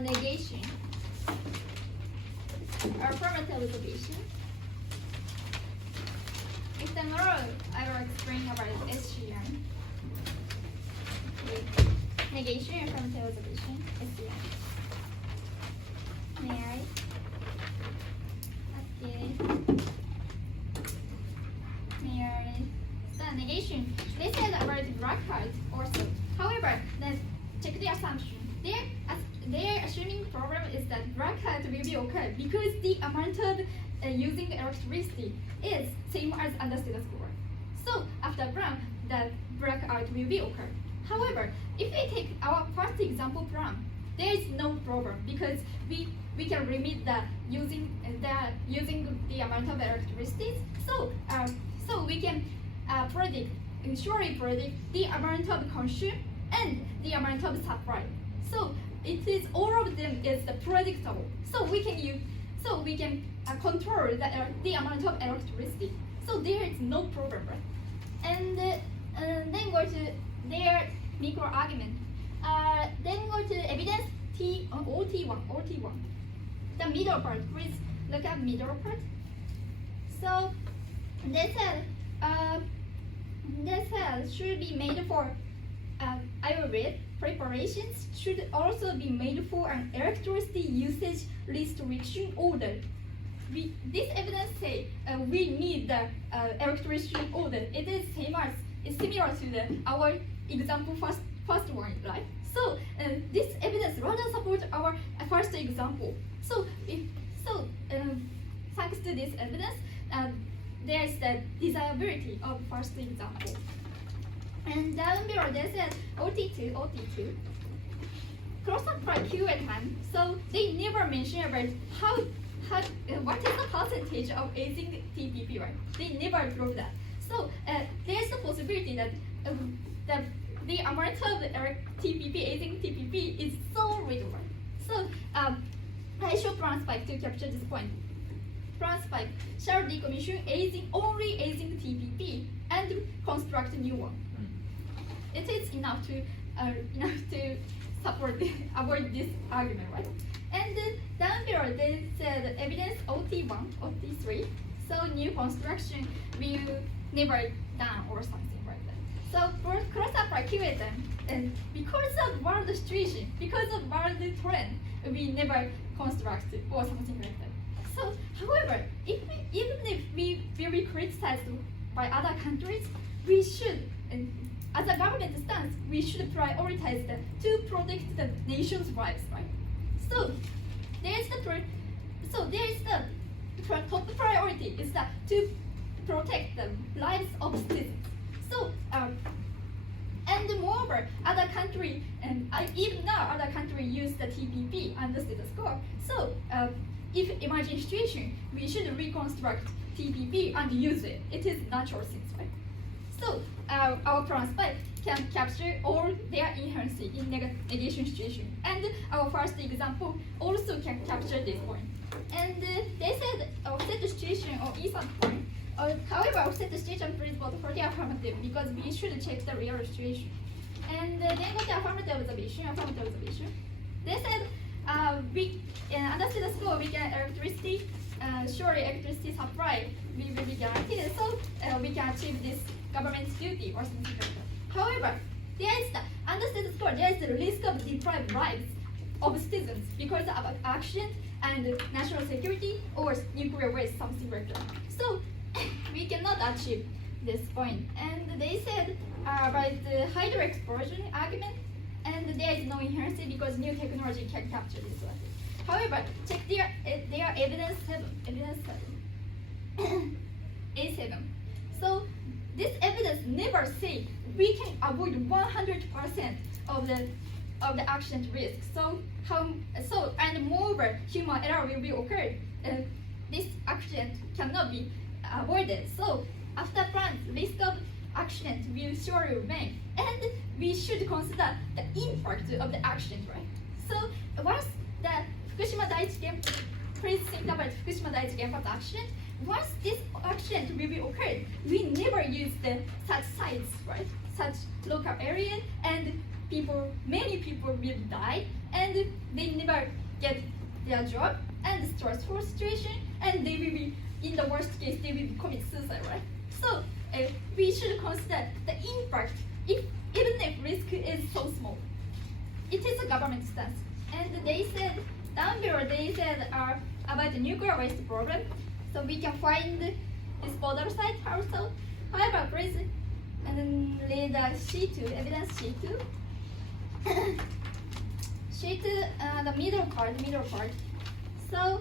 negation. Affirmative observation. In tomorrow, I will explain about SGM. Negation, affirmative observation, SGM. May I? Okay. May I? The negation. They said about records also. However, let's check the assumption. Their assuming problem is that record will be occurred because the amount of using electricity is same as understood score. So after Brown, that blackout will be occurred. However, if we take our first example Brown, there is no problem because we can limit the using the amount of electricity. So we can surely predict the amount of consume and the amount of supply. So it is all of them is the predictable. So we can control the amount of electricity. So there is no problem, right? And then go to their micro argument. Then go to evidence OT1. The middle part. Please look at middle part. So they said should be made for. I will read. Preparations should also be made for an electricity usage restriction order. This evidence say we need the electricity order. It is similar to our example first one, right? So this evidence rather supports our first example. So thanks to this evidence, there is the desirability of first example. And down below they said OT2. Cross-apply QA time. So they never mention about what is the percentage of aging TPP, right? They never prove that. So there's the possibility that the amount of aging TPP is so little, right? So I show plan spike to capture this point. Plan spike shall decommission only aging TPP and construct a new one. It is enough to avoid this argument, right? And down below they said evidence OT1, OT3. So new construction will never done or something like that. So for cross-apply QA then, and because of world situation, because of world trend, we never construct or something like that. So however, even if we will be criticized by other countries, we should. As a government stance, we should prioritize them to protect the nation's rights, right? So there is the top priority is that to protect the lives of citizens. So and moreover, other country and even now other country use the TPP under status quo. So if imagine situation, we should reconstruct TPP and use it. It is natural things, right? So our plan spike can capture all their inherency in negation situation. And our first example also can capture this point. And they said offset situation or ESAT point. However, offset situation principle for the affirmative because we should check the real situation. And then go to affirmative observation. They said understand the score we get electricity, surely electricity supply we will be guaranteed. So we can achieve this government's duty or something like that. However, there is the understand the score. There is the risk of deprived rights of citizens because of accident and national security or nuclear waste, something like that. So we cannot achieve this point. And they said about the hydro explosion argument, and there is no inherency because new technology can capture this one. However, check their evidence 7. A7. So this evidence never say we can avoid 100% of the accident risk. So and moreover, human error will be occurred. This accident cannot be avoided. So after plans, risk of accident will surely remain, and we should consider the impact of the accident, right? So once the Fukushima Daiichi Genpatsu, please think about Fukushima Daiichi Genpatsu accident. Once this accident will be occurred, we never use such sites, right? Such local area, and many people will die, and they never get their job, and stressful situation, and they will be, in the worst case, they will commit suicide, right? So we should consider the impact, even if risk is so small. It is a government stance, and they said down below they said about the nuclear waste problem. So we can find disposal site also. However, please read the C2 evidence C2. C2, the middle part. So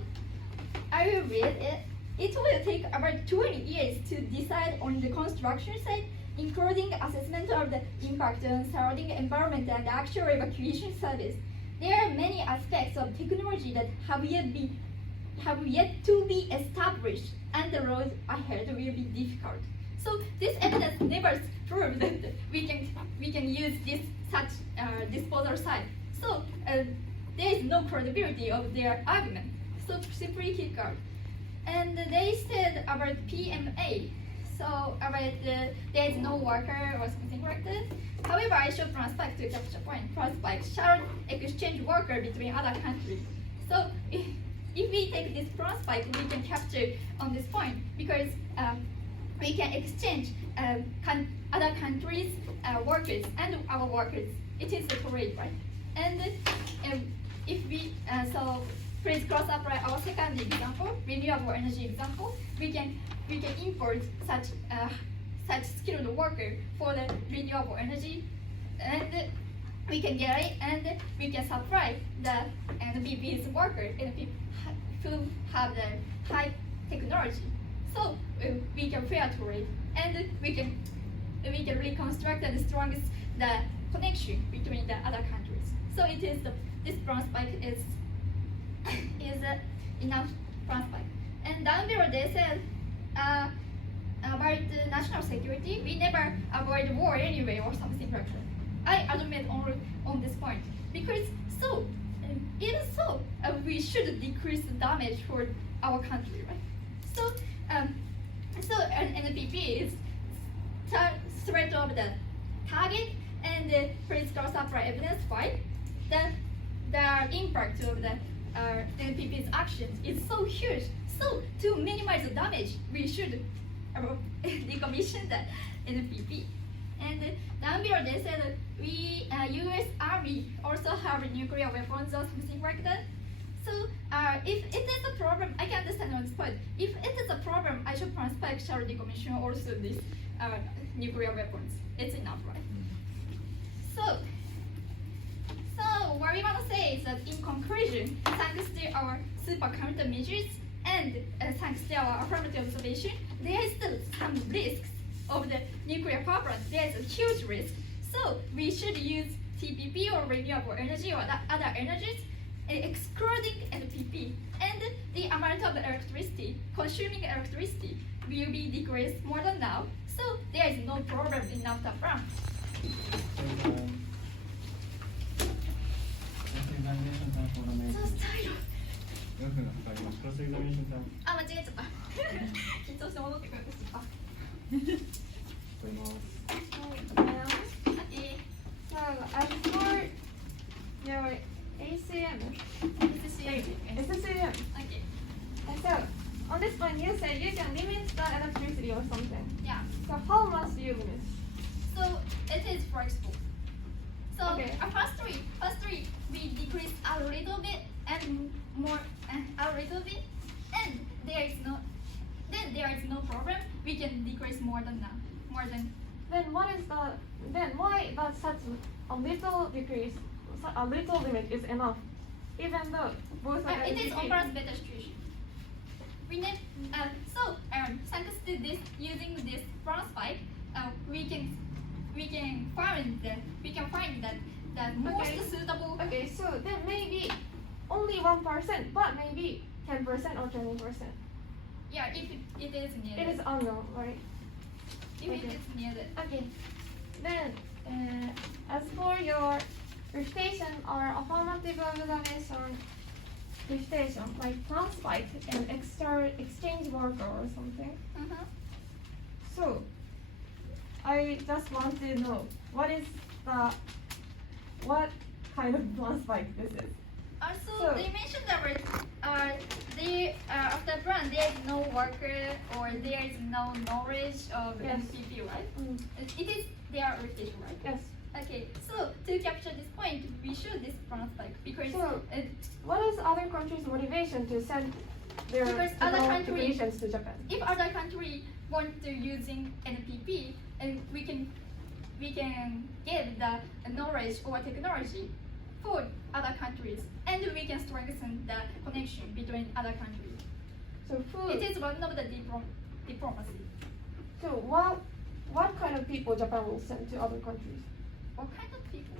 I will read it. It will take about 20 years to decide on the construction site, including assessment of the impact on surrounding environment and actual evacuation service. There are many aspects of technology that have yet to be established, and the road ahead will be difficult. So this evidence never proves that we can use such disposal site. So there is no credibility of their argument. So simply kick out. And they said about PMA. So about there is no worker or something like that. However, I should prospect to capture point. Prospect shall exchange worker between other countries. So if we take this prospect, we can capture on this point because we can exchange other countries' workers and our workers. It is a trade, right? And if we so please cross apply our second example, renewable energy example. We can import such skilled worker for the renewable energy, and we can get it, and we can supply the NPP's worker who have the high technology. So we can fair trade, and we can reconstruct and strongest the connection between the other countries. So it is this prospect is enough prospect. And down below they said about the national security, we never avoid war anyway or something like that. I admit on this point because even so we should decrease the damage for our country, right? So NPP is threat of the target, and please cross apply evidence 5 that the impact of the NPP's actions is so huge. So to minimize the damage, we should decommission the NPP. And down below they said we U.S. Army also have nuclear weapons or something like that. So if it is a problem, I can understand on this point. If it is a problem, I should prospect shall decommission also this nuclear weapons. It's enough, right? So what we want to say is that in conclusion, thanks to our super countermeasures and thanks to our affirmative observation, there is still some risks of the nuclear power plant. There is a huge risk. So we should use TPP or renewable energy or other energies, excluding NPP, and the amount of electricity, consuming electricity, will be decreased more than now. So there is no problem in naphtha plant. Cross-examination time for the main. So tired. 4分がかかります。Cross-examination time. あ、間違えちゃった。緊張して戻ってくるんですよ。聞こえます。Okay. So as for your ACM, SCM, Okay. and so on this point you say you can limit the electricity or something. Yeah. So how much do you limit? So it is flexible. So Okay. firstly, we decrease a little bit and more, a little bit, and there is no problem. We can decrease more than now, more than. Then why that such a little decrease, a little limit is enough, even though both are It is offers better situation. We need thanks to this using this bronze pipe, we can find that most Okay. suitable. Okay, so then maybe only 1%, but maybe 10% or 20%. Yeah, if it is needed. It is unknown, right? If it okay. is needed. Okay. Then, as for your refutation or affirmative observation refutation, like transpite and exchange worker or something. Uh-huh. So, I just want to know what is the what kind of plant spike this is. Also, So- they mentioned that of the brand, there is no worker or there is no knowledge of Yes. NPP, right? Mm. It is their reputation, right? Yes. Okay, so to capture this point, we show this brand spike because So- What is other countries' motivation to send their Because other developed country- applications to Japan? if other country want to using NPP, and we can get the knowledge or technology for other countries, and we can strengthen the connection between other countries. So food. It is one of the diplomacy. So what kind of people Japan will send to other countries? What kind of people?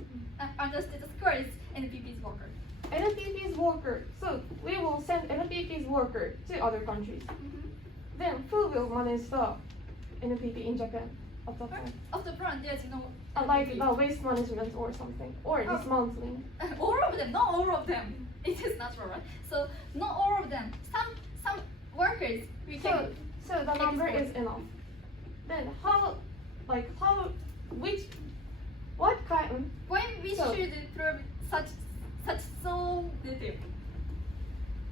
Understood, of course, NPP's worker. NPP's worker. So we will send NPP's worker to other countries. Then who will manage the NPP in Japan at that time? Of the brand, there's no Like NPP. the waste management or something, or Oh. dismantling. All of them, not all of them. It is natural, right? So not all of them. Some workers we So can. the number export. is enough. Then what kind? When we So- should prove such so detail,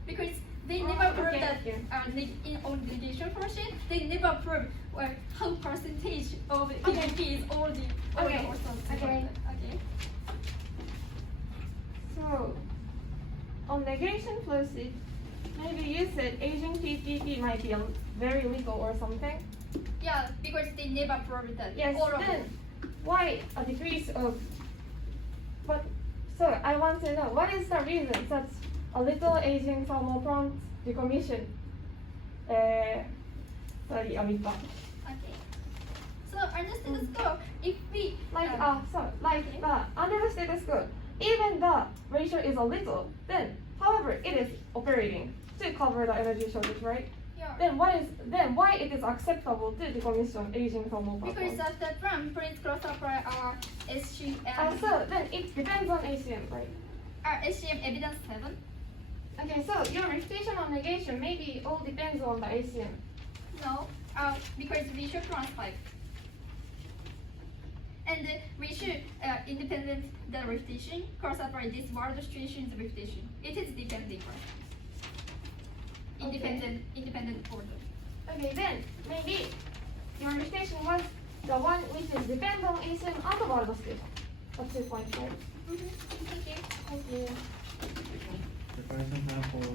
because they never prove okay, that okay. in on negation portion, they never prove how percentage of PPP is already Okay, or something okay. like that. Okay. So on negation process, maybe you said Asian PPP might be very little or something. Yeah, because they never proved that. Yes. All of Then them. why a decrease of? But so I want to know what is the reason such a little Asian thermal plant decommission? Sorry, Amita. Okay. So under status quo, if we Like okay. the under the status quo, even the ratio is a little, then however it is operating to cover the energy shortage, right? yeah. Why it is acceptable to decommission Asian thermal power Because plants? of the brand, please cross apply our SCM, So then it depends on ACM, right? our SCM evidence 7. Okay, so your refutation on negation maybe all depends on the ACM. No, because we should cross 5. And we should independent the refutation, cross apply this world situation's refutation. It is depending, right? Okay. Independent order. Okay, then maybe your refutation was the one which is depend on ACM and the world station. That's your point, right? Thank you. Thank you. Preparation plan for